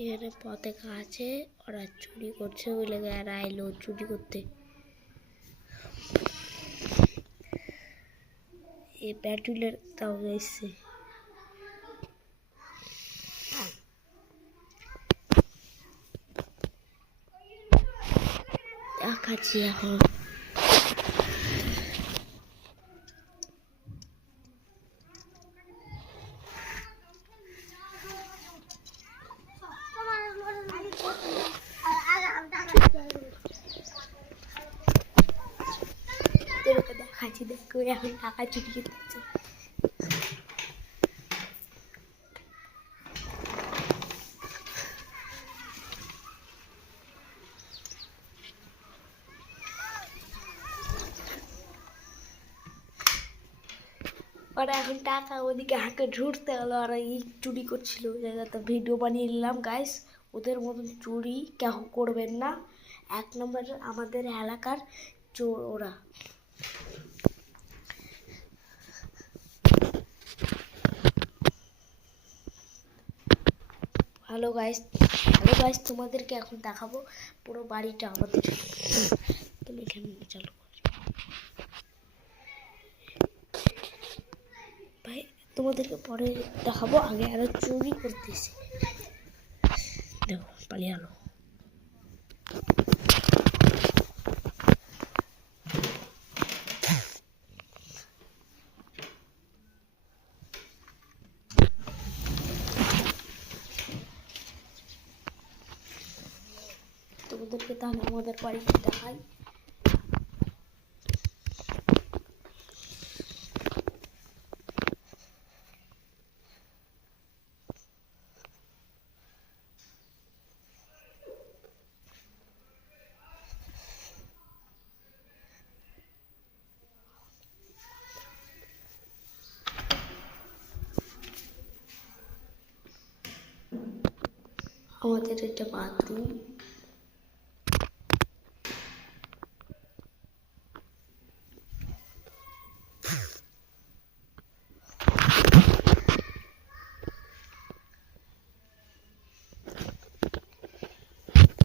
এখানে পতাকা আছে, ওরা চুরি করছে বলে এরা এলো চুরি করতে। এই ব্যাটুলের তাও এসছে, দেখাচ্ছি এখন। দেখাচ্ছি, দেখো এখন টাকা চুরি করতেছে। ওরা এখন টাকা ওদিকে হাঁকে ঢুকতে গেলো, ওরা চুরি করছিল। জায়গাতে ভিডিও বানিয়ে নিলাম গাইস। ওদের মতন চুরি কেউ করবেন না। 1 নম্বর আমাদের এলাকার চোর ওরা। হ্যালো গাইস, তোমাদেরকে এখন দেখাবো পুরো বাড়িটা আমাদের। তুমি এখানে চালু ভাই, তোমাদেরকে পরে দেখাবো। আগে আরো চুরি করতেছে, দেখো পালিয়ে আলো। তোমাদেরকে তাহলে আমাদের বাড়িতে দেখাই। আমাদের এটা বাথরুম।